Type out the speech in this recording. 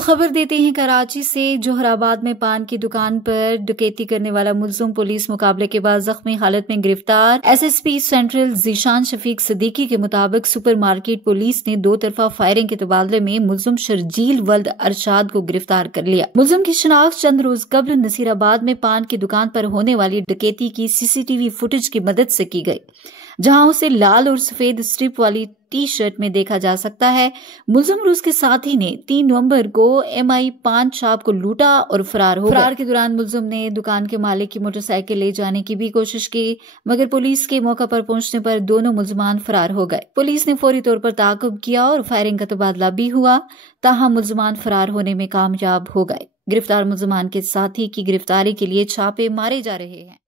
आपको खबर देते हैं कराची से। जोहराबाद में पान की दुकान पर डकैती करने वाला मुलजिम पुलिस मुकाबले के बाद जख्मी हालत में गिरफ्तार। एसएसपी सेंट्रल जीशान शफीक सिद्दीकी के मुताबिक सुपरमार्केट पुलिस ने दो तरफा फायरिंग के तबादले में मुलजिम शर्जील वल्द अरशाद को गिरफ्तार कर लिया। मुलजिम की शिनाख्त चंद रोज कबल नसीराबाद में पान की दुकान पर होने वाली डकैती की सीसीटीवी फुटेज की मदद से की गई, जहां उसे लाल और सफेद स्ट्रिप वाली टी शर्ट में देखा जा सकता है। मुलजिम और उसके साथी ने 3 नवंबर को एमआई पान शॉप को लूटा और फरार हो गए। फरार के दौरान मुलजिम ने दुकान के मालिक की मोटरसाइकिल ले जाने की भी कोशिश की, मगर पुलिस के मौका पर पहुंचने पर दोनों मुलजिमान फरार हो गए। पुलिस ने फौरी तौर पर ताक़ुब किया और फायरिंग का तबादला भी हुआ, ताहम मुलजिमान फरार होने में कामयाब हो गए। गिरफ्तार मुलजिमान के साथी की गिरफ्तारी के लिए छापे मारे जा रहे हैं।